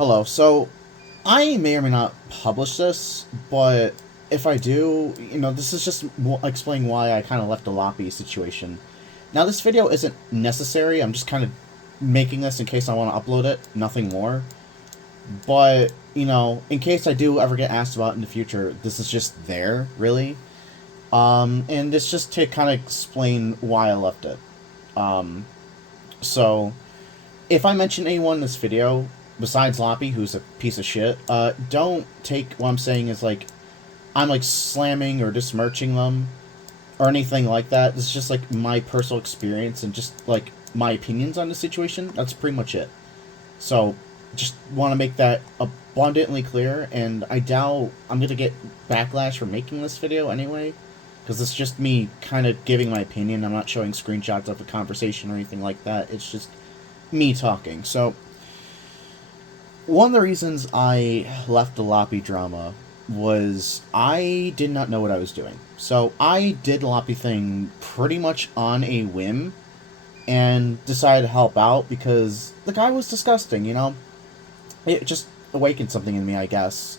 Hello. So, I may or may not publish this, but if I do, this is just explaining why I kind of left the loppy situation. Now, this video isn't necessary. I'm just kind of making this in case I want to upload it, nothing more. But, in case I do ever get asked about it in the future, this is just there, really. And it's just to kind of explain why I left it. So, if I mention anyone in this video, besides Loppy, who's a piece of shit, don't take what I'm saying as, I'm, slamming or besmirching them, or anything like that. This is just, my personal experience and just, my opinions on the situation. That's pretty much it. So, just want to make that abundantly clear, and I doubt I'm going to get backlash for making this video anyway, because it's just me kind of giving my opinion. I'm not showing screenshots of the conversation or anything like that. It's just me talking. So, one of the reasons I left the Loppy drama was I did not know what I was doing. So, I did the Loppy thing pretty much on a whim, and decided to help out because the guy was disgusting, It just awakened something in me, I guess.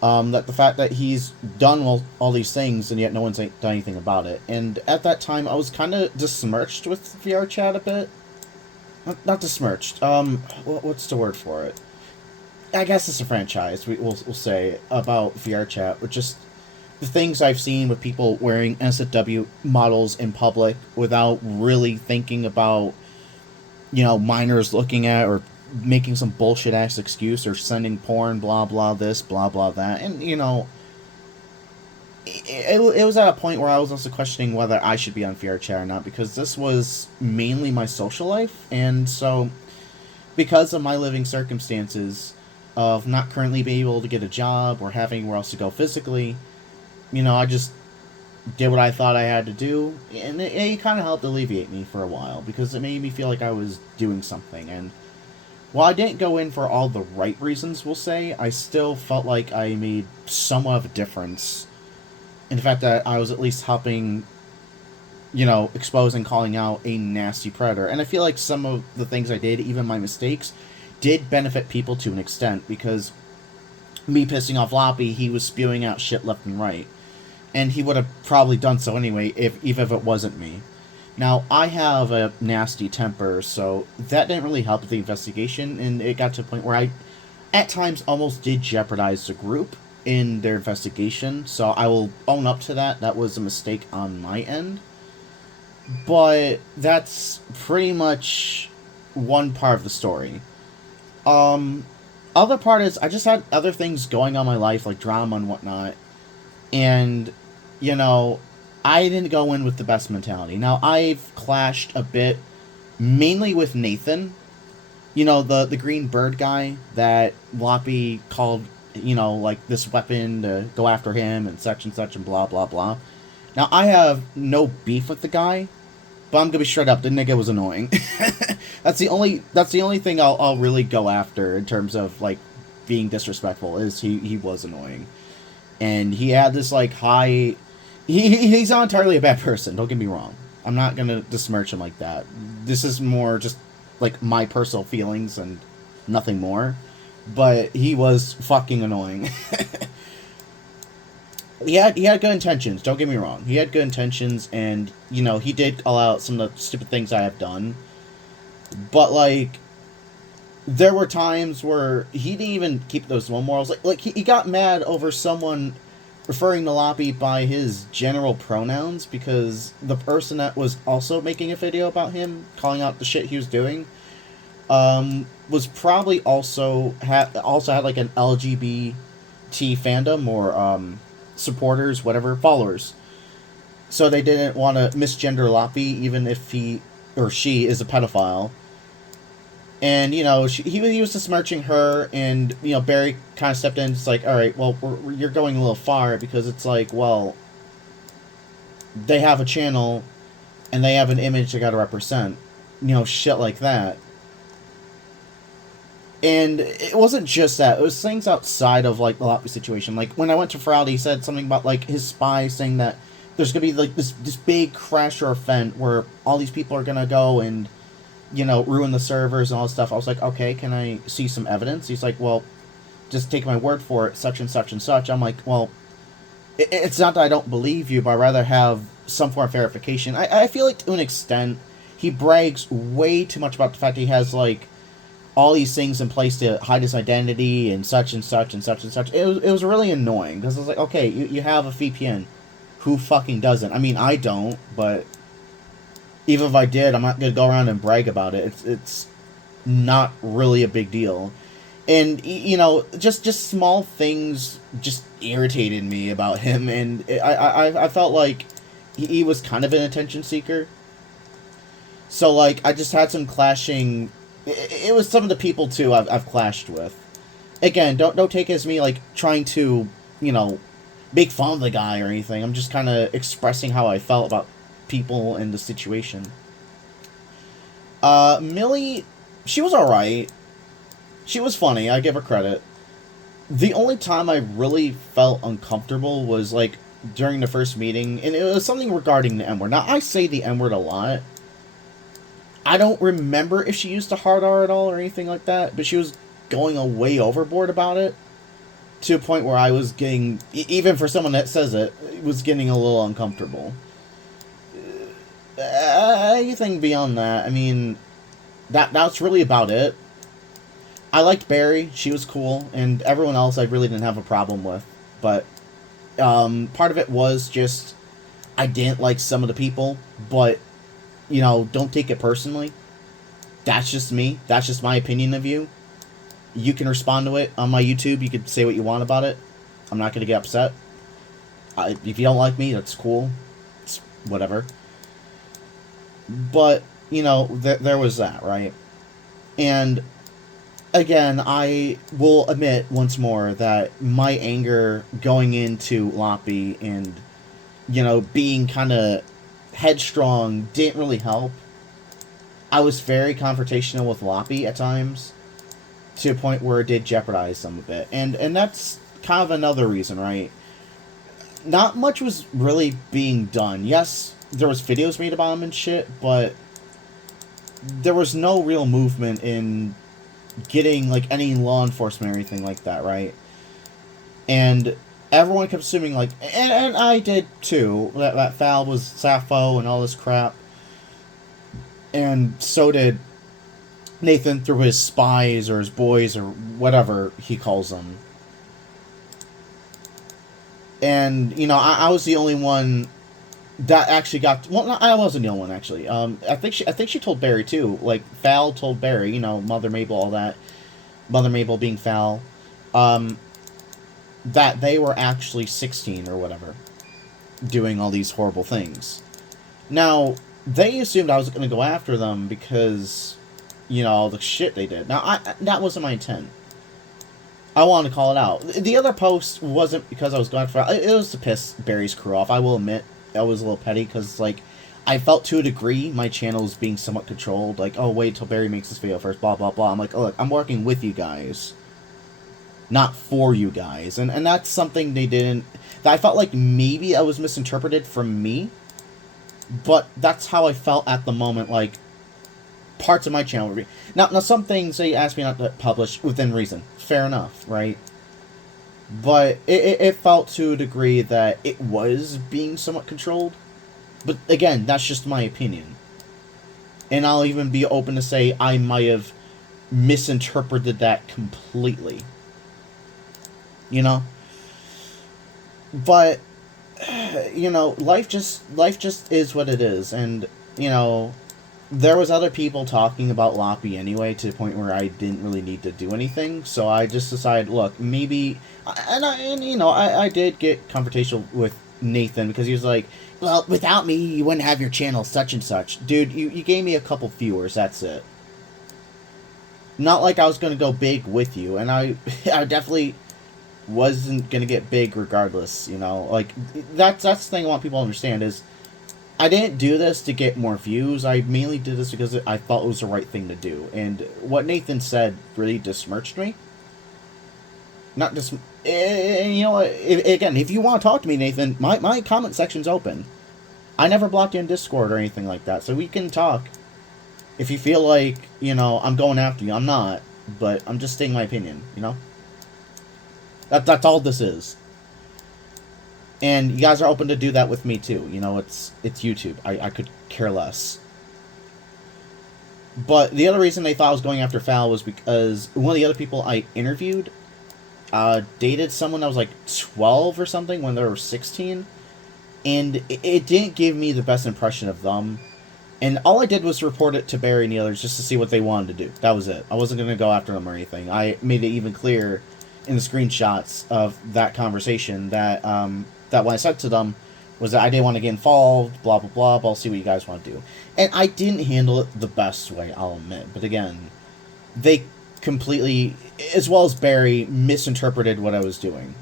That the fact that he's done all these things and yet no one's done anything about it. And at that time, I was kind of besmirched with VR chat a bit. Not besmirched. What's the word for it? I guess it's a franchise, we'll say, about VR chat, with just the things I've seen with people wearing NSFW models in public without really thinking about, minors looking at, or making some bullshit-ass excuse, or sending porn, blah, blah, this, blah, blah, that. And, it was at a point where I was also questioning whether I should be on VR chat or not, because this was mainly my social life, and so, because of my living circumstances of not currently being able to get a job or having anywhere else to go physically, I just did what I thought I had to do, and it kind of helped alleviate me for a while, because it made me feel like I was doing something. And while I didn't go in for all the right reasons, we'll say, I still felt like I made somewhat of a difference in the fact that I was at least helping, expose and calling out a nasty predator. And I feel like some of the things I did, even my mistakes, did benefit people to an extent, because me pissing off Loppy, he was spewing out shit left and right. And he would have probably done so anyway, even if it wasn't me. Now, I have a nasty temper, so that didn't really help with the investigation, and it got to a point where I, at times, almost did jeopardize the group in their investigation, so I will own up to that. That was a mistake on my end. But that's pretty much one part of the story. Other part is, I just had other things going on in my life, like drama and whatnot, and, I didn't go in with the best mentality. Now, I've clashed a bit, mainly with Nathan, the green bird guy that Loppy called, this weapon to go after him and such and blah, blah, blah. Now, I have no beef with the guy, but I'm gonna be straight up, the nigga was annoying. That's the only thing I'll really go after in terms of, being disrespectful, is he was annoying. And he had this, high... He's not entirely a bad person, don't get me wrong. I'm not gonna besmirch him like that. This is more just, my personal feelings and nothing more. But he was fucking annoying. He had good intentions, don't get me wrong. He had good intentions, and, he did call out some of the stupid things I have done. But, there were times where he didn't even keep those one morals. He got mad over someone referring to Loppy by his general pronouns, because the person that was also making a video about him, calling out the shit he was doing, was probably also had an LGBT fandom, or supporters, whatever, followers. So they didn't want to misgender Loppy, even if he or she is a pedophile. And, he was besmirching her, and, Barry kind of stepped in, it's alright, well, you're going a little far, because it's well, they have a channel, and they have an image they gotta represent. Shit like that. And it wasn't just that, it was things outside of, the Loppy situation. When I went to Friday, he said something about, his spy saying that there's gonna be, this big crash or event where all these people are gonna go and ruin the servers and all this stuff. I was like, okay, can I see some evidence? He's like, well, just take my word for it, such and such and such. I'm like, well, it's not that I don't believe you, but I'd rather have some form of verification. I feel like to an extent, he brags way too much about the fact that he has, like, all these things in place to hide his identity and such and such and such and such. It was really annoying, because I was like, okay, you have a VPN. Who fucking doesn't? I mean, I don't, but even if I did, I'm not going to go around and brag about it. It's not really a big deal. And, just small things just irritated me about him, and I felt like he was kind of an attention seeker. So, like, I just had some clashing... It was some of the people, too, I've clashed with. Again, don't take it as me, like, trying to, make fun of the guy or anything. I'm just kind of expressing how I felt about people and the situation. Millie, she was alright. She was funny, I give her credit. The only time I really felt uncomfortable was, like, during the first meeting, and it was something regarding the N-word. Now, I say the N-word a lot. I don't remember if she used the hard R at all or anything like that, but she was going way overboard about it, to a point where I was getting, even for someone that says it, was getting a little uncomfortable. Anything beyond that, I mean, that's really about it. I liked Barry, she was cool, and everyone else I really didn't have a problem with, but part of it was just, I didn't like some of the people, but, don't take it personally. That's just me, that's just my opinion of you. You can respond to it on my YouTube, you can say what you want about it. I'm not going to get upset. If you don't like me, that's cool. It's whatever. But, there was that, right? And, again, I will admit once more that my anger going into Loppy and, being kind of headstrong didn't really help. I was very confrontational with Loppy at times, to a point where it did jeopardize some a bit. And that's kind of another reason, right? Not much was really being done. Yes, there was videos made about him and shit, but there was no real movement in getting, like, any law enforcement or anything like that, right? And everyone kept assuming, like, and I did too, that Fal was Sappho and all this crap. And so did Nathan through his spies or his boys or whatever he calls them. And, I was the only one that actually got... Well, no, I wasn't the only one, actually. I think she told Barry, too. Like, Fal told Barry, Mother Mabel, all that. Mother Mabel being Fal. That they were actually 16 or whatever. Doing all these horrible things. Now, they assumed I was going to go after them because, the shit they did. Now, that wasn't my intent. I wanted to call it out. The other post wasn't because I was going for it. It was to piss Barry's crew off. I will admit, I was a little petty because, like, I felt to a degree my channel was being somewhat controlled. Like, oh, wait till Barry makes this video first, blah, blah, blah. I'm like, oh, look, I'm working with you guys. Not for you guys. And that's something they didn't... That I felt like maybe I was misinterpreted from me. But that's how I felt at the moment, like, parts of my channel would be... Now, some things they asked me not to publish within reason. Fair enough, right? But it felt to a degree that it was being somewhat controlled. But, again, that's just my opinion. And I'll even be open to say I might have misinterpreted that completely. But... life just is what it is, and, there was other people talking about Loppy anyway, to the point where I didn't really need to do anything, so I just decided, look, maybe, I did get confrontational with Nathan, because he was like, well, without me, you wouldn't have your channel such and such. Dude, you gave me a couple viewers, that's it. Not like I was gonna go big with you, and I definitely... wasn't gonna get big regardless, like, that's the thing I want people to understand is, I didn't do this to get more views, I mainly did this because I thought it was the right thing to do, and what Nathan said really besmirched me. Not just, again, if you want to talk to me, Nathan, my comment section's open. I never blocked you in Discord or anything like that, so we can talk. If you feel like, I'm going after you, I'm not. But I'm just stating my opinion, That's all this is. And you guys are open to do that with me too. It's YouTube. I could care less. But the other reason they thought I was going after Fal was because one of the other people I interviewed dated someone that was like 12 or something when they were 16. And it didn't give me the best impression of them. And all I did was report it to Barry and the others just to see what they wanted to do. That was it. I wasn't going to go after them or anything. I made it even clear in the screenshots of that conversation that that what I said to them was that I didn't want to get involved, blah, blah, blah, but I'll see what you guys want to do. And I didn't handle it the best way, I'll admit. But again, they completely, as well as Barry, misinterpreted what I was doing.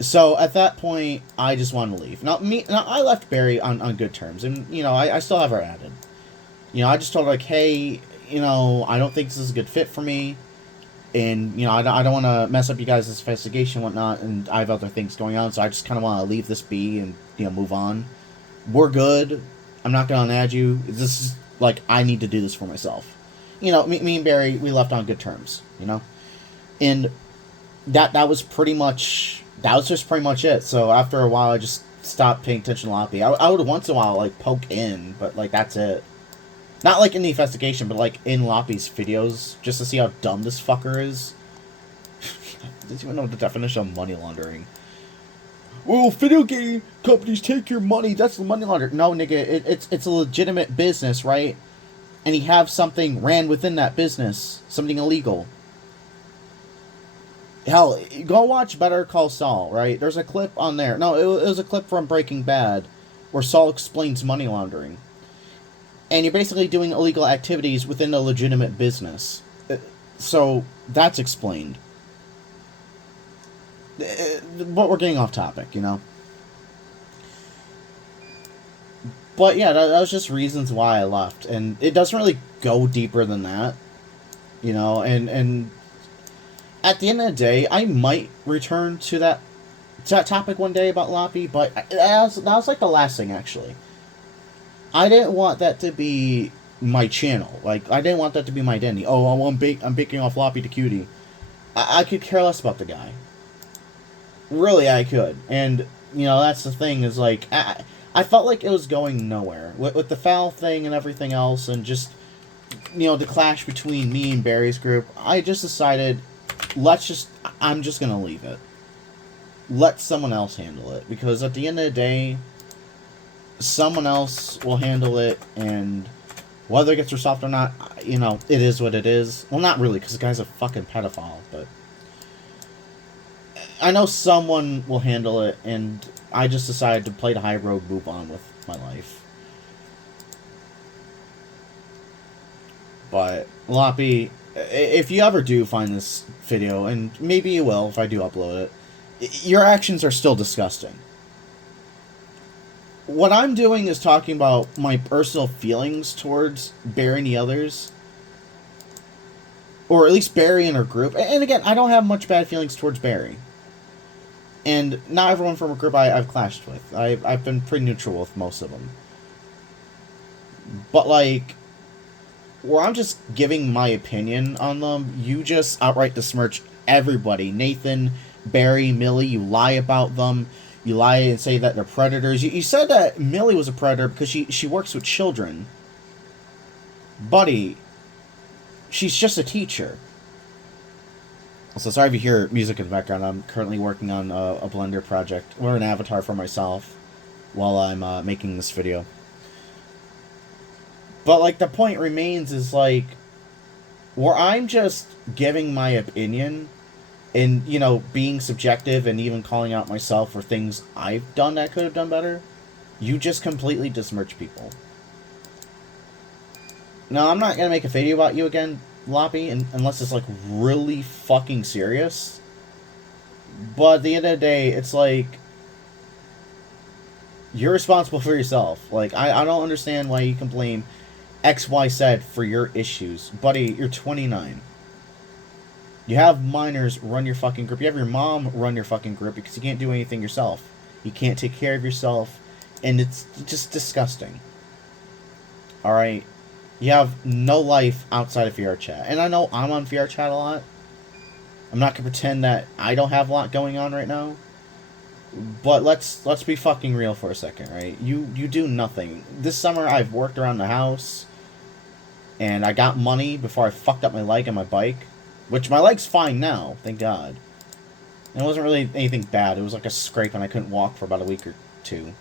So at that point, I just wanted to leave. Now I left Barry on good terms, and I still have her added. I just told her like, hey, I don't think this is a good fit for me, and I don't want to mess up you guys' investigation and whatnot, and I have other things going on, so I just kind of want to leave this be and move on. We're good. I'm not gonna add you. This is like I need to do this for myself. Me and Barry, we left on good terms. And that was pretty much. That was just pretty much it. So after a while, I just stopped paying attention to Loppy. I would once in a while like poke in, but like that's it. Not like in the investigation, but like in Loppy's videos, just to see how dumb this fucker is. Doesn't even know the definition of money laundering. Well, video game companies take your money. That's the money laundering. No, nigga, it's a legitimate business, right? And you have something ran within that business, something illegal. Hell, go watch Better Call Saul, right? There's a clip on there. No, it was a clip from Breaking Bad where Saul explains money laundering. And you're basically doing illegal activities within a legitimate business. So, that's explained. But we're getting off topic, But yeah, that was just reasons why I left. And it doesn't really go deeper than that. And at the end of the day, I might return to that topic one day about Loppy, but that was like the last thing, actually. I didn't want that to be my channel. Like, I didn't want that to be my identity. Oh, I'm baking off Loppy to Cutie. I could care less about the guy. Really, I could. And, that's the thing, is like, I felt like it was going nowhere. With the foul thing and everything else, and just, the clash between me and Barry's group, I just decided... I'm just gonna leave it. Let someone else handle it. Because at the end of the day, someone else will handle it, and whether it gets resolved or not, it is what it is. Well, not really, because the guy's a fucking pedophile, but... I know someone will handle it, and I just decided to play the high road, move on with my life. But, Loppy... If you ever do find this video, and maybe you will if I do upload it, your actions are still disgusting. What I'm doing is talking about my personal feelings towards Barry and the others. Or at least Barry and her group. And again, I don't have much bad feelings towards Barry. And not everyone from a group I've clashed with. I've been pretty neutral with most of them. But like... where I'm just giving my opinion on them, you just outright besmirch everybody. Nathan, Barry, Millie, you lie about them. You lie and say that they're predators. You said that Millie was a predator because she works with children. Buddy, she's just a teacher. So sorry if you hear music in the background. I'm currently working on a Blender project, or an avatar for myself, while I'm making this video. But, like, the point remains is, like, where I'm just giving my opinion and, being subjective and even calling out myself for things I've done that I could have done better, you just completely besmirch people. Now, I'm not going to make a video about you again, Loppy, unless it's, like, really fucking serious. But at the end of the day, it's like... you're responsible for yourself. Like, I don't understand why you can blame... XYZ for your issues. Buddy, you're 29. You have minors run your fucking group. You have your mom run your fucking group because you can't do anything yourself. You can't take care of yourself. And it's just disgusting. Alright? You have no life outside of VR chat. And I know I'm on VR chat a lot. I'm not gonna pretend that I don't have a lot going on right now. But let's be fucking real for a second, right? You do nothing. This summer I've worked around the house, and I got money before I fucked up my leg on my bike, which my leg's fine now, thank God. And it wasn't really anything bad. It was like a scrape, and I couldn't walk for about a week or two,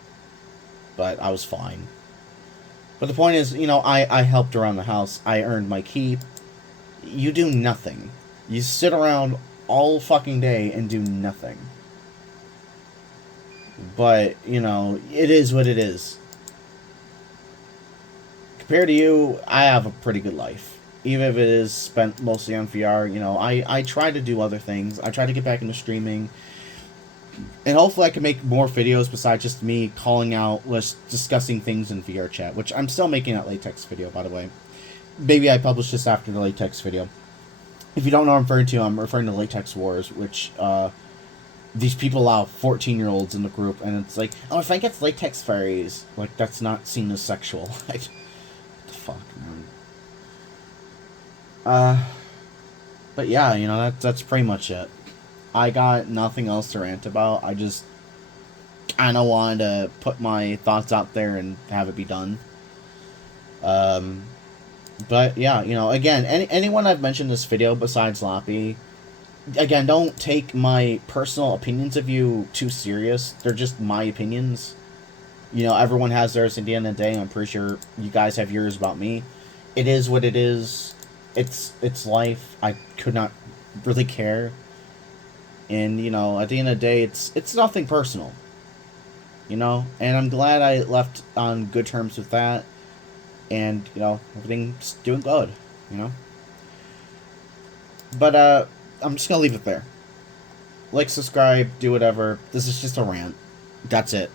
but I was fine. But the point is, I helped around the house. I earned my keep. You do nothing. You sit around all fucking day and do nothing. But, it is what it is. Compared to you, I have a pretty good life. Even if it is spent mostly on VR, I try to do other things. I try to get back into streaming. And hopefully I can make more videos besides just me calling out, discussing things in VR chat. Which I'm still making that latex video, by the way. Maybe I publish this after the latex video. If you don't know what I'm referring to Latex Wars, which, these people allow 14-year-olds in the group, and it's like, oh, if I get latex furries, like, that's not seen as sexual. Like, what the fuck, man? But yeah, that's pretty much it. I got nothing else to rant about. I just kind of wanted to put my thoughts out there and have it be done. But yeah, again, anyone I've mentioned in this video besides Loppy, again, don't take my personal opinions of you too serious. They're just my opinions. Everyone has theirs at the end of the day. I'm pretty sure you guys have yours about me. It is what it is. It's life. I could not really care. And, at the end of the day, it's nothing personal. And I'm glad I left on good terms with that. And, everything's doing good, But, I'm just gonna leave it there. Like, subscribe, do whatever. This is just a rant. That's it.